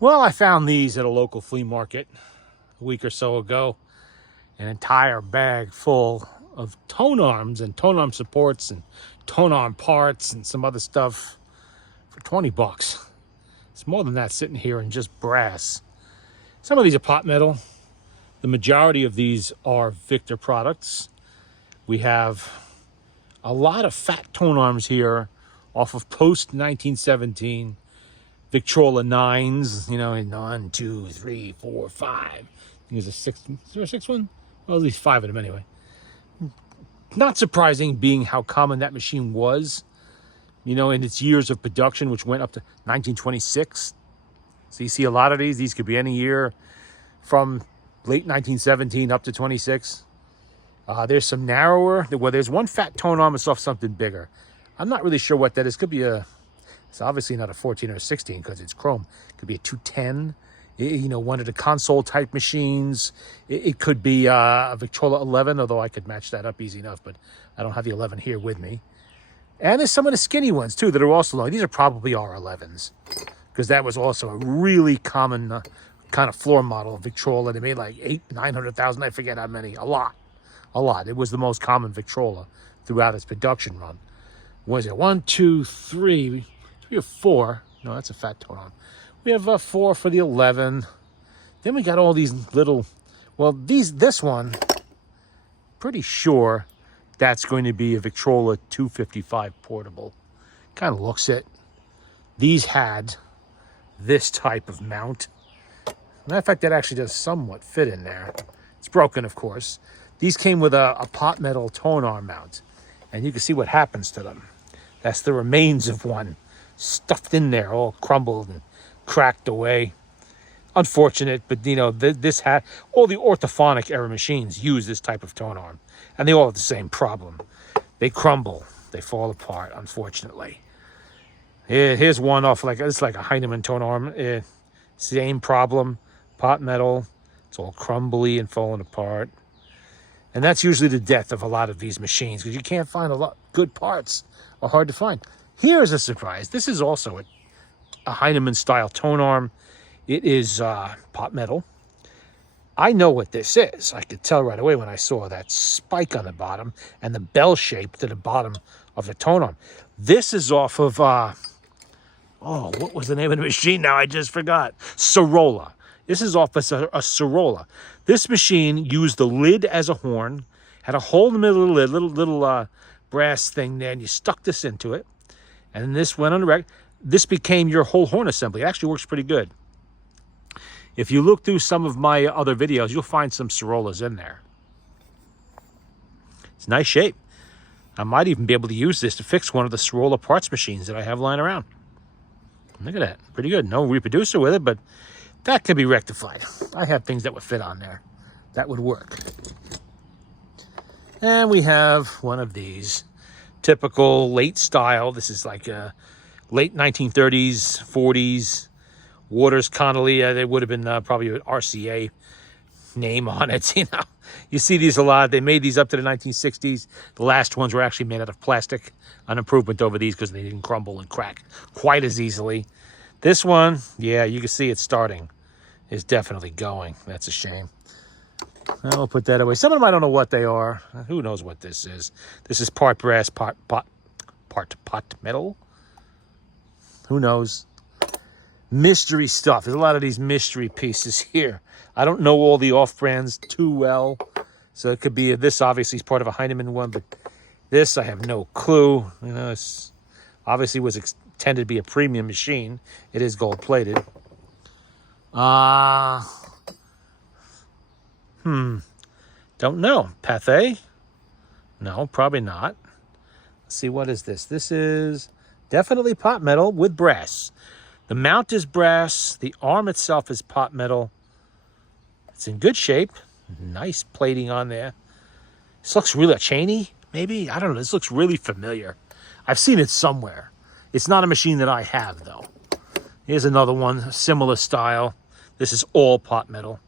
Well, I found these at a local flea market a week or so ago. An entire bag full of tone arms and tone arm supports and tone arm parts and some other stuff for 20 bucks. It's more than that sitting here in just brass. Some of these are pot metal. The majority of these are Victor products. We have a lot of fat tone arms here off of post 1917 Victrola 9s, you know, in 1, 2, 3, 4, 5. I think there's a sixth. Is there a sixth one? Well, at least 5 of them anyway. Not surprising, being how common that machine was, you know, in its years of production, which went up to 1926. So you see a lot of these. These could be any year from late 1917 up to 26. There's some narrower. Well, there's one fat tone arm that's off something bigger. I'm not really sure what that is. Could be it's obviously not a 14 or a 16 because it's chrome. It could be a 210. You know, one of the console type machines. It could be a Victrola 11, although I could match that up easy enough, but I don't have the 11 here with me. And there's some of the skinny ones too that are also long. These are probably R11s because that was also a really common kind of floor model of Victrola. They made like 900,000, I forget how many, a lot. It was the most common Victrola throughout its production run. Was it 1, 2, 3 or 4? No, that's a fat tone arm. We have 4 for the 11. Then we got all these little, well, this one, pretty sure that's going to be a Victrola 255 portable. Kind of looks it. These had this type of mount. Matter of fact, that actually does somewhat fit in there. It's broken, of course. These came with a pot metal tone arm mount, and you can see what happens to them. That's the remains of one stuffed in there, all crumbled and cracked away. Unfortunate, but you know, this had all the orthophonic era machines use this type of tone arm, and they all have the same problem. They crumble, they fall apart, unfortunately. Here's one off it's like a Heinemann tone arm. Same problem, pot metal. It's all crumbly and falling apart. And that's usually the death of a lot of these machines because you can't find a lot good parts. Are hard to find. Here's a surprise. This is also a Heinemann style tone arm. It is pot metal. I know what this is. I could tell right away when I saw that spike on the bottom and the bell shape to the bottom of the tone arm. This is off of, what was the name of the machine now? I just forgot. Sorolla. This is off a Sorolla. This machine used the lid as a horn, had a hole in the middle of the lid, little brass thing there, and you stuck this into it. And this went on the rack. This became your whole horn assembly. It actually works pretty good. If you look through some of my other videos, you'll find some Sorollas in there. It's nice shape. I might even be able to use this to fix one of the Sorolla parts machines that I have lying around. Look at that. Pretty good. No reproducer with it, but that can be rectified. I have things that would fit on there. That would work. And we have one of these. Typical late style. This is like a late 1930s, 40s. Waters Connolly. They would have been probably an RCA name on it. You know, you see these a lot. They made these up to the 1960s. The last ones were actually made out of plastic. An improvement over these because they didn't crumble and crack quite as easily. This one, yeah, you can see it's starting. It's definitely going. That's a shame. I'll put that away. Some of them I don't know what they are. Who knows what this is? This is part brass, part metal. Who knows? Mystery stuff. There's a lot of these mystery pieces here. I don't know all the off-brands too well. So it could be, this obviously is part of a Heinemann one, but this I have no clue. You know, it's obviously was intended to be a premium machine. It is gold-plated. Don't know. Pathé? No, probably not. Let's see, what is this? This is definitely pot metal with brass. The mount is brass. The arm itself is pot metal. It's in good shape. Nice plating on there. This looks really chainy, maybe? I don't know. This looks really familiar. I've seen it somewhere. It's not a machine that I have, though. Here's another one, similar style. This is all pot metal.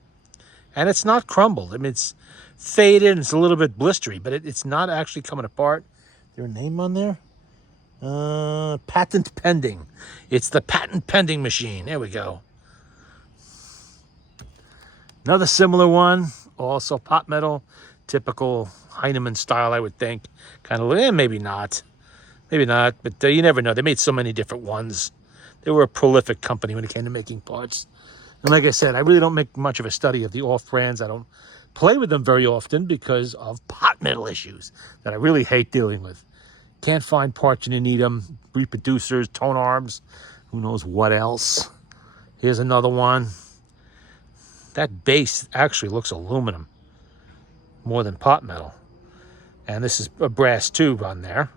And it's not crumbled. I mean, it's faded and it's a little bit blistery, but it's not actually coming apart. Is there a name on there? Patent pending. It's the patent pending machine. There we go. Another similar one, also pot metal, typical Heinemann style, I would think. Kind of, maybe not. Maybe not, but you never know. They made so many different ones. They were a prolific company when it came to making parts. And like I said, I really don't make much of a study of the off-brands. I don't play with them very often because of pot metal issues that I really hate dealing with. Can't find parts when you need them. Reproducers, tone arms, who knows what else. Here's another one. That base actually looks aluminum more than pot metal. And this is a brass tube on there.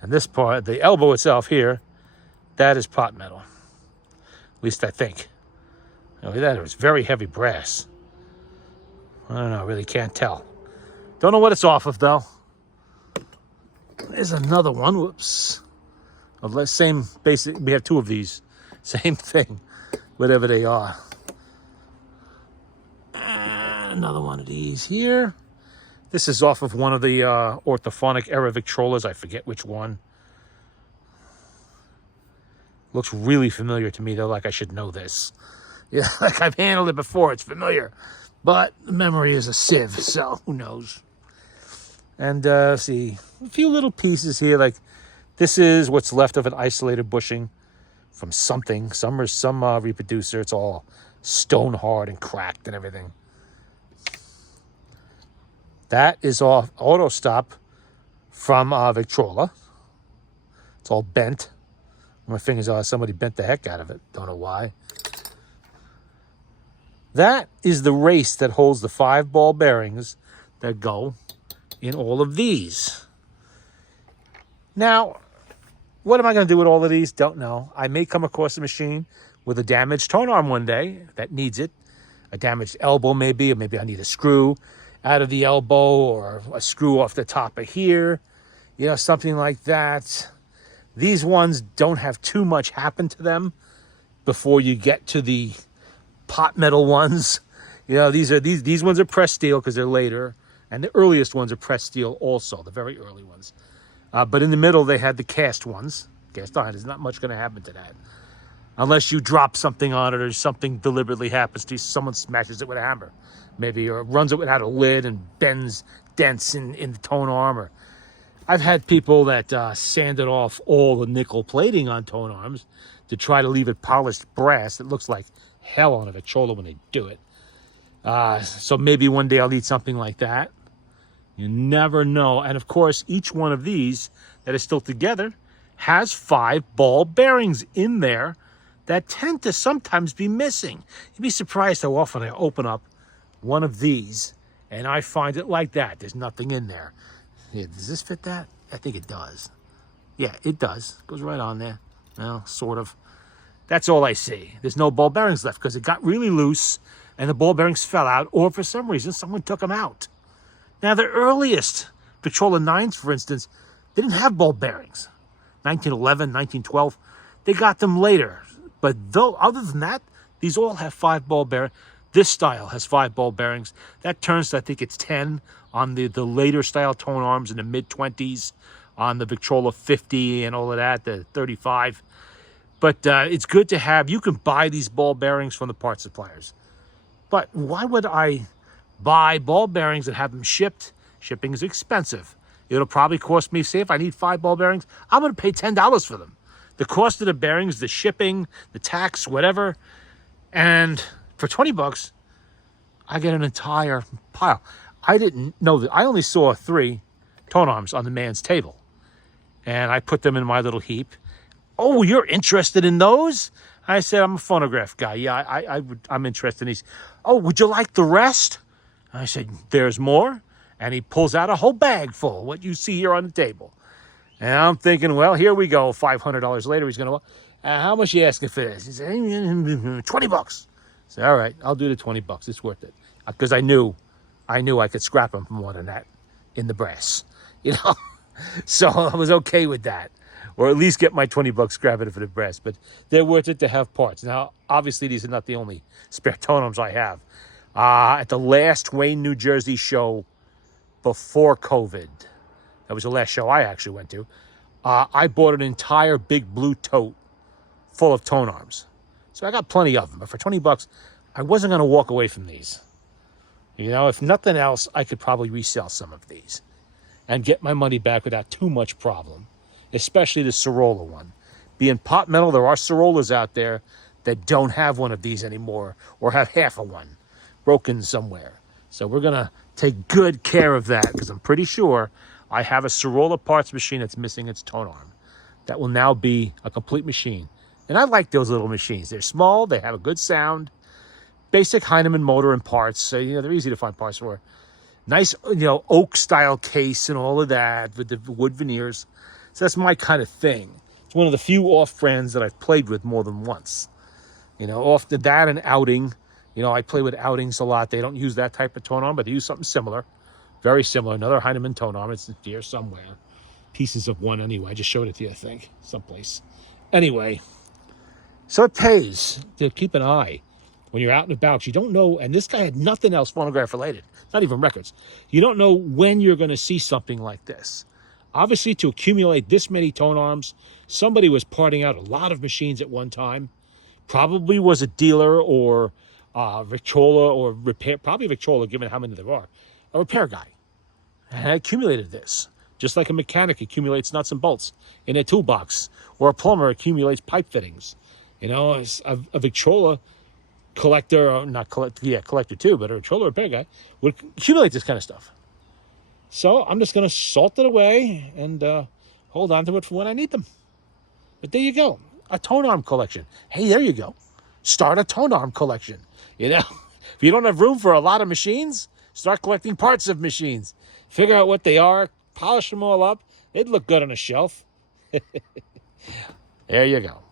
And this part, the elbow itself here, that is pot metal. At least I think. Look at that, it was very heavy brass. I don't know, really can't tell. Don't know what it's off of though. There's another one, whoops. Of the same basic, we have two of these. Same thing, whatever they are. And another one of these here. This is off of one of the orthophonic era Victrolas. I forget which one. Looks really familiar to me, though, like I should know this. Yeah, like I've handled it before. It's familiar. But memory is a sieve, so who knows. And see, a few little pieces here. Like this is what's left of an isolated bushing from something. Some reproducer. It's all stone hard and cracked and everything. That is off auto stop from Victrola. It's all bent. My fingers are, somebody bent the heck out of it. Don't know why. That is the race that holds the 5 ball bearings that go in all of these. Now, what am I going to do with all of these? Don't know. I may come across a machine with a damaged tone arm one day that needs it. A damaged elbow maybe, or maybe I need a screw out of the elbow or a screw off the top of here. You know, something like that. These ones don't have too much happen to them before you get to the pot metal ones. You know, these ones are pressed steel because they're later, and the earliest ones are pressed steel also, the very early ones. But in the middle, they had the cast ones. Cast iron, there's not much going to happen to that. Unless you drop something on it or something deliberately happens to you, someone smashes it with a hammer. Maybe, or runs it without a lid and bends dents in the tone arm. Or I've had people that sanded off all the nickel plating on tone arms to try to leave it polished brass. It looks like hell on a Victrola when they do it. So maybe one day I'll need something like that. You never know. And of course, each one of these that is still together has 5 ball bearings in there that tend to sometimes be missing. You'd be surprised how often I open up one of these and I find it like that. There's nothing in there. Yeah, does this fit that? I think it does. Yeah, it does. Goes right on there. Well, sort of. That's all I see. There's no ball bearings left because it got really loose and the ball bearings fell out, or for some reason someone took them out. Now, the earliest Victrola 9s, for instance, they didn't have ball bearings. 1911, 1912, they got them later. But though, other than that, these all have 5 ball bearings. This style has 5 ball bearings. That turns to, I think it's 10 on the later style tone arms in the mid-20s, on the Victrola 50 and all of that, the 35. But it's good to have. You can buy these ball bearings from the parts suppliers. But why would I buy ball bearings and have them shipped? Shipping is expensive. It'll probably cost me, say if I need 5 ball bearings, I'm going to pay $10 for them. The cost of the bearings, the shipping, the tax, whatever. And for $20, I get an entire pile. I didn't know that. I only saw 3 tone arms on the man's table. And I put them in my little heap. Oh, you're interested in those? I said, I'm a phonograph guy. Yeah, I'm interested in these. Oh, would you like the rest? I said, there's more. And he pulls out a whole bag full, what you see here on the table. And I'm thinking, well, here we go. $500 later, he's going to, how much you asking for this? He said, $20. I said, all right, I'll do the $20. It's worth it. Because I knew I could scrap them for more than that in the brass. You know? So I was okay with that. Or at least get my $20 scrapping for the brass. But they're worth it to have parts. Now, obviously, these are not the only spare tone arms I have. At the last Wayne, New Jersey show before COVID, that was the last show I actually went to, I bought an entire big blue tote full of tone arms. So I got plenty of them. But for $20, I wasn't going to walk away from these. You know, if nothing else, I could probably resell some of these and get my money back without too much problem, especially the Corolla one. Being pot metal, there are Corollas out there that don't have one of these anymore or have half of one broken somewhere. So we're going to take good care of that because I'm pretty sure I have a Corolla parts machine that's missing its tone arm. That will now be a complete machine. And I like those little machines. They're small, they have a good sound, basic Heinemann motor and parts. So, you know, they're easy to find parts for. Nice, you know, oak style case and all of that with the wood veneers. So that's my kind of thing. It's one of the few off brands that I've played with more than once. You know, off that and Outing. You know, I play with Outings a lot. They don't use that type of tone arm, but they use something similar. Very similar. Another Heinemann tone arm. It's here somewhere. Pieces of one anyway. I just showed it to you, I think, someplace. Anyway, so it pays to keep an eye when you're out and about. You don't know, and this guy had nothing else phonograph related, not even records. You don't know when you're going to see something like this. Obviously, to accumulate this many tone arms, somebody was parting out a lot of machines at one time. Probably was a dealer or Victrola or repair, probably Victrola, given how many there are, a repair guy. And I accumulated this, just like a mechanic accumulates nuts and bolts in a toolbox, or a plumber accumulates pipe fittings. You know, a Victrola collector, or not collector, yeah, collector too, but a Victrola repair guy would accumulate this kind of stuff. So I'm just going to salt it away and hold on to it for when I need them. But there you go. A tone arm collection. Hey, there you go. Start a tone arm collection. You know, if you don't have room for a lot of machines, start collecting parts of machines. Figure out what they are, polish them all up. They'd look good on a shelf. There you go.